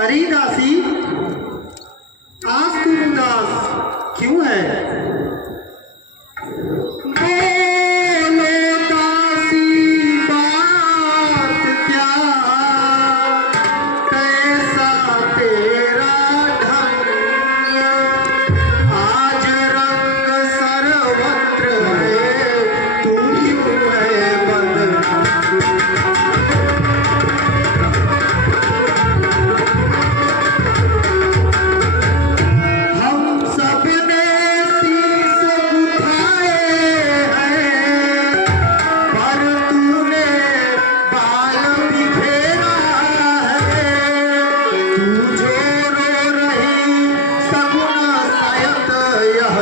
अरे दासी, आज तू उदास क्यों है? बोलो दासी, बात क्या? कैसा तेरा ढंग? आज रंग सर्वत्र है, तू क्यों है बदनाम?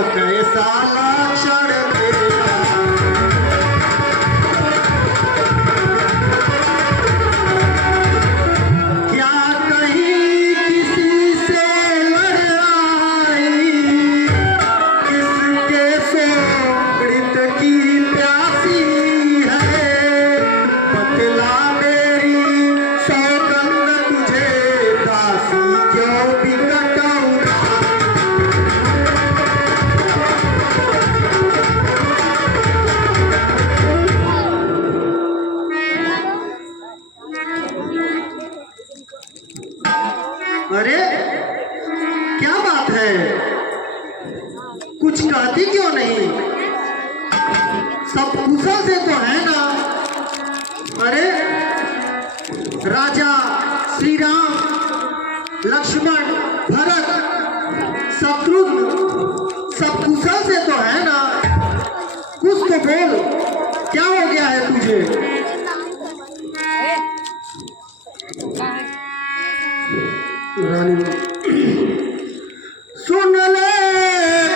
कैसा लक्षण तेरा? क्या कहीं किसी से लड़ाई? किसके सोमृत की प्यासी है? बतला मेरी सौगंध तुझे, दासी क्यों बिकटाऊं? अरे क्या बात है, कुछ कहती क्यों नहीं? सब कुशल से तो है ना? अरे राजा श्री राम, लक्ष्मण, भरत, शत्रुघ्न सब कुशल से तो है ना? कुछ तो बोल, क्या हो गया है तुझे? सुन ले,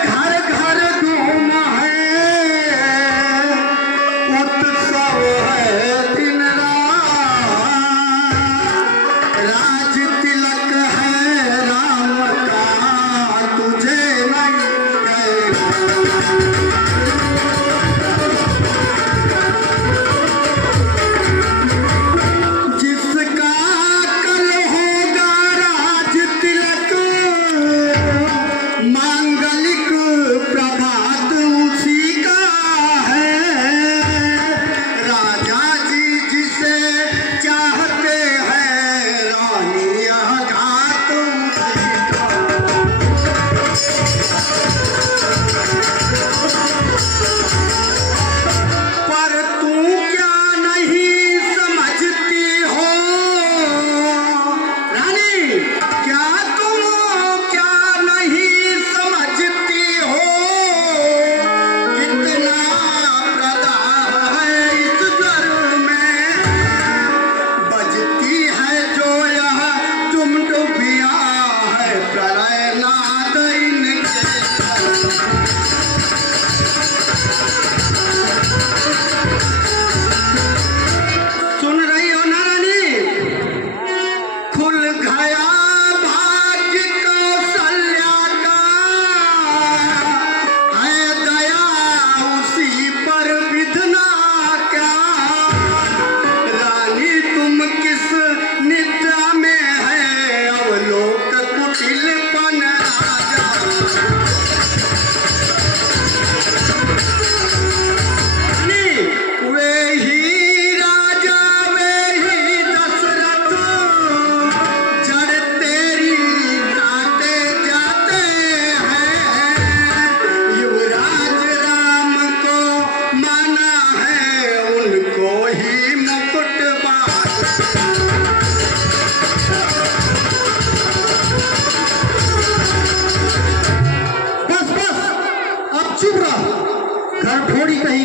घर घर धूम है, उत्सव है दिन रात, राज तिलक है राम का, तुझे नहीं कहेगा।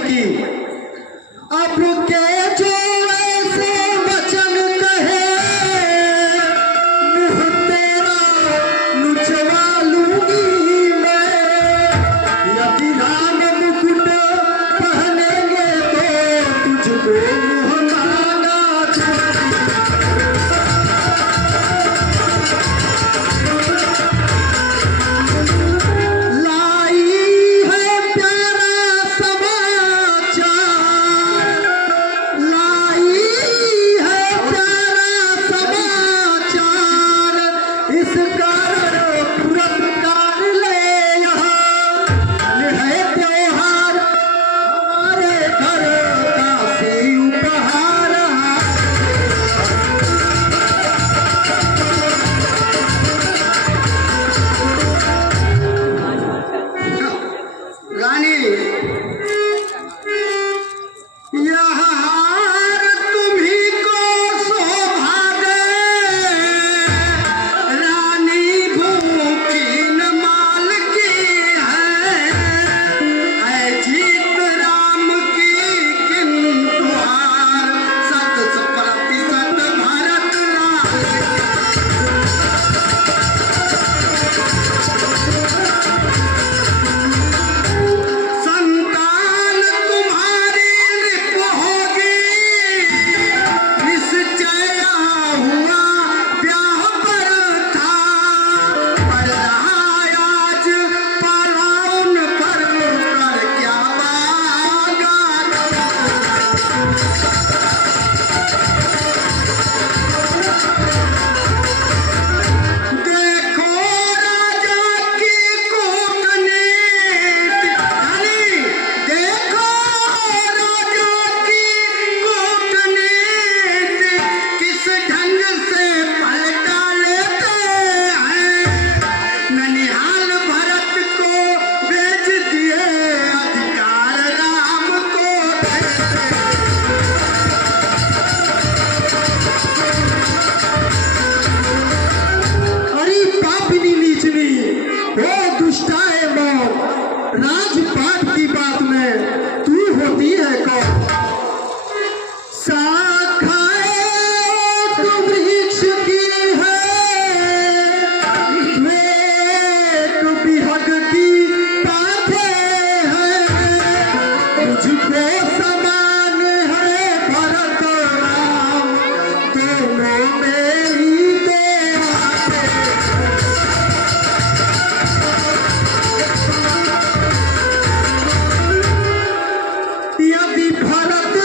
की। अब के जो ऐसे वचन कहे, मुँह तेरा नुचवा लूंगी मैं। यदि राम मुकुट पहनेंगे तो तुझको मुँह मांगा दूंगी। इस कारण पुरस्कार ले यहाँ है त्योहार हमारे घर का सी उपहार। रानी यह हार तुम्ही को शोभा दे, रानी भूखी न माल की है। ऐ जीत राम की किंतु हार, 100% भरत लाल संतान तुम्हारी रिप होगी, निश्चय हुआ ब्याह पर था। पड़ रहा आज पालाउन पर कर क्या बागा। देखो राजा की कूटनीति, रानी देखो राजा की कूटनीति, किस ढंग से पलटा लेते हैं। ननिहाल भरत को बेच दिए, अधिकार राम को देते। अरे पापिनी नीचनी, ओ दुष्टाए मौत, राजपाट की बात में तू होती है कौन। शाखाएं तो वृक्ष की है, वेट बिहग की पाते हैं। मुझको समान है भरत राम, दोनों में ही दो आते। यदि भरत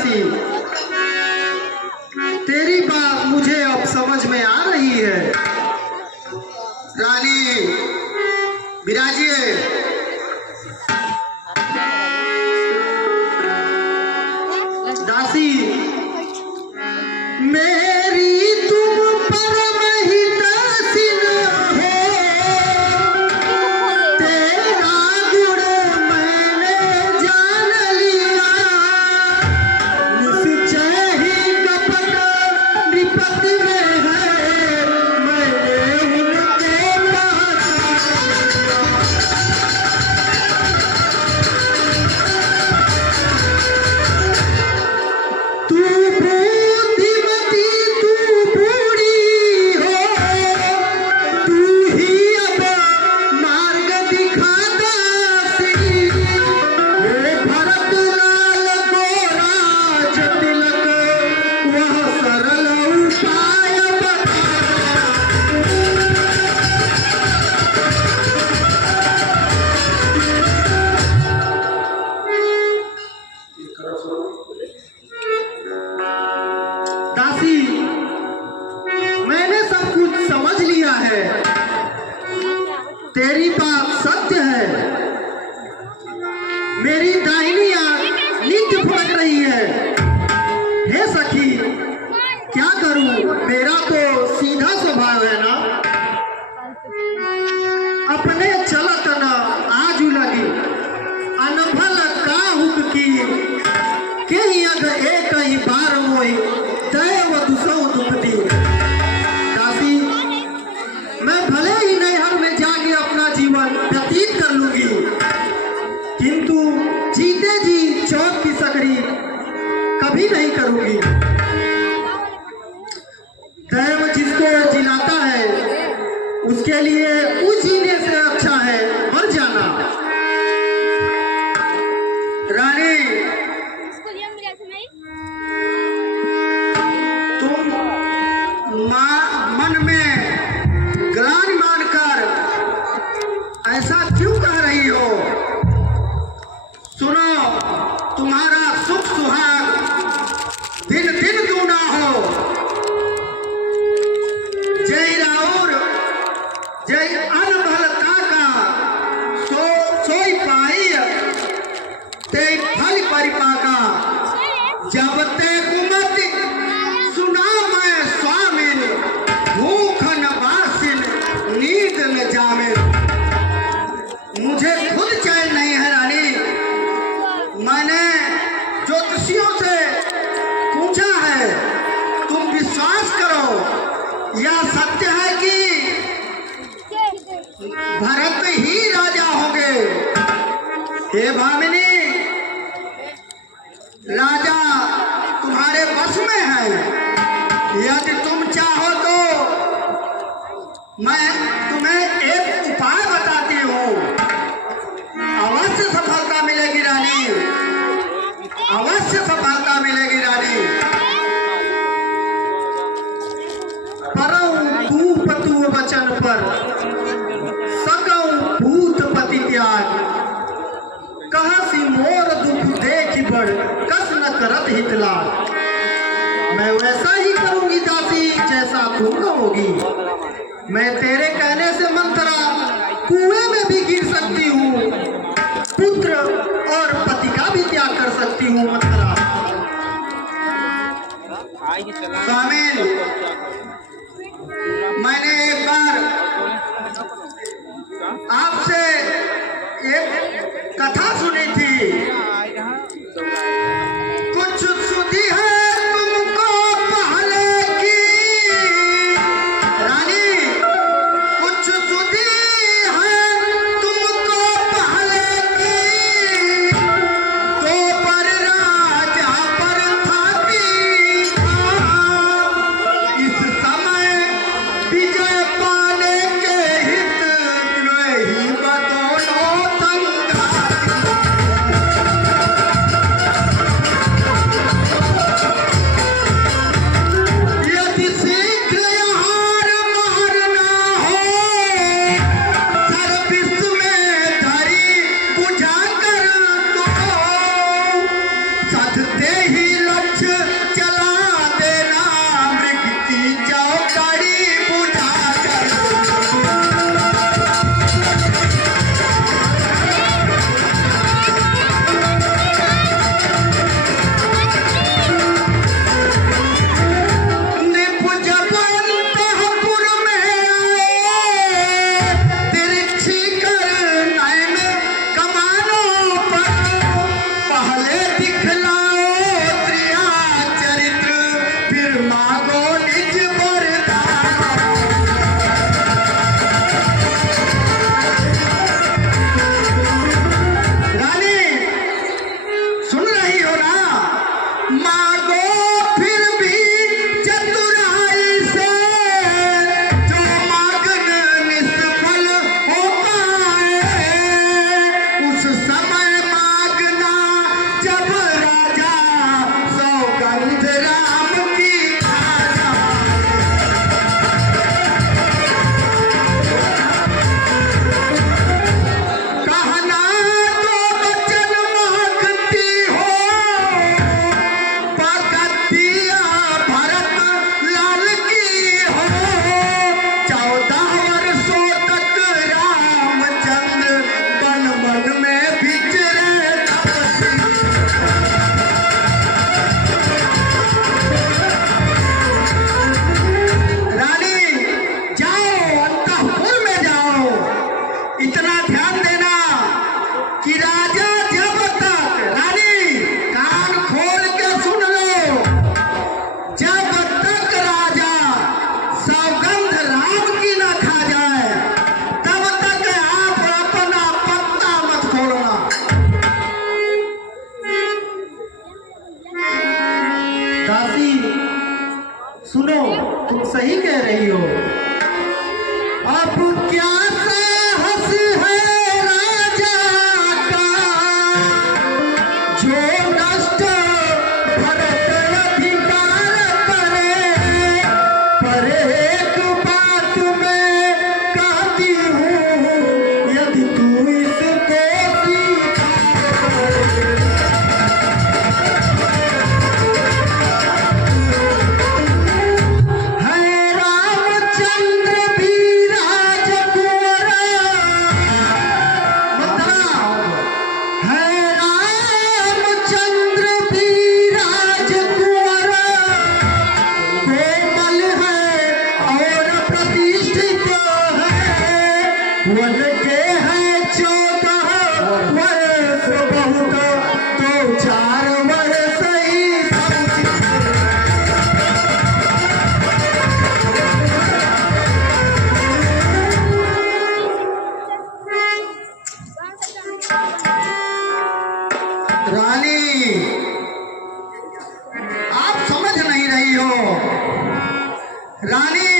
दासी, तेरी बात मुझे अब समझ में आ रही है। रानी विराजिए। दासी, मेरी तुम परम हितैषी हो, तेरा गुण मैंने जान लिया, निश्चय ही कपट विपत में है, मैंने उनके पास। तू बुद्धिमती, तू बूढ़ी हो, तू ही अब मार्ग दिखाता सी। वो भरत लाल को राज तिलक, वह सरल उपाय बता। दासी, मैंने सब कुछ समझ लिया है, तेरी बात सत्य है। मेरी दाहिनी आंख नित्य फड़क रही है। हे सखी, क्या करूं, मेरा तो सीधा स्वभाव है ना, अपने चलत न आजू लगी, अनभल काहुक की, के यद एक ही बार मोई, दैव दुसौ दुख दी। दासी, मैं भले ही नैहर में जाके अपना जीवन व्यतीत कर लूंगी, किंतु जीते जी चौक की सकड़ी कभी नहीं करूंगी। दैव जिसको जिलाता है, उसके लिए उस जीने से अच्छा है मर जाना। रानी, तुम मन में ग्लानि मानकर ऐसा क्यों कह रही हो? सुनो, तुम्हारा सुख सुहाग दिन दिन दूना हो। जय राउर जय अनभलता का सोई पाई, ते फल परिपाका, जब ते कुमति सुना मैं स्वामिन, भूखन बासिन नींद न जावे। मुझे खुद चैन नहीं है रानी। मैंने ज्योतिषियों से पूछा है, तुम विश्वास करो, यह सत्य है कि भरत ही राजा होंगे। हे भामिनी, राजा तुम्हारे वश में है। यदि तुम चाहो तो मैं तुम्हें एक उपाय बताती हूँ, अवश्य सफलता मिलेगी रानी, अवश्य सफलता मिलेगी रानी। परऊ धूप तू वचन पर, सकऊ भूतपति त्याग, कहसी मोर दुख देखि बड़, कस न करत हितलाग। मैं वैसा ही करूंगी दासी जैसा तुम कहोगी। मैं तेरे कहने से मंत्रा कुएं में भी गिर सकती हूँ, पुत्र और पति का भी त्याग कर सकती हूँ मंत्रा। स्वामी, मैंने एक बार आपसे एक कथा सुनी थी। कुछ सुधी है तुमको पहले की रानी, कुछ सुधी है तुमको पहले की, तो पर राजा पर था। मांगो फिर भी चतुराई से, जो मांगने निष्फल होता है, उस समय मांगना जब राजा सौगंध राम की खाना। कहना तो वचन मांगती हो, पकतिया भरत लाल की हो, 14 वर्षों तक रामचंद्र वन वन में विचरे तपस्वी। रानी जाओ, अंतःपुर में जाओ, इतना ध्यान देना कि राजा जब तक, रानी कान खोल के सुन लो, जब तक राजा सौगंध राम की न खा जाए तब तक आप अपना पत्ता मत छोड़ना। दासी सुनो, तुम सही कह रही हो। अब क्या साहस है राजा का, जो नष्ट भरत अधिकार करे, पर एक बात मैं कहती हूँ, यदि तू इसको स्वीकार है, रामचंद्र भी राजकुंवरा, बताओ, है रामचंद्र भी राजकुंवरा, कोमल है और प्रतिष्ठित है, वन के हैं 14 वर्ष बहुत, तो 4 वर्ष ही समुचित। रानी आप समझ नहीं रही हो। रानी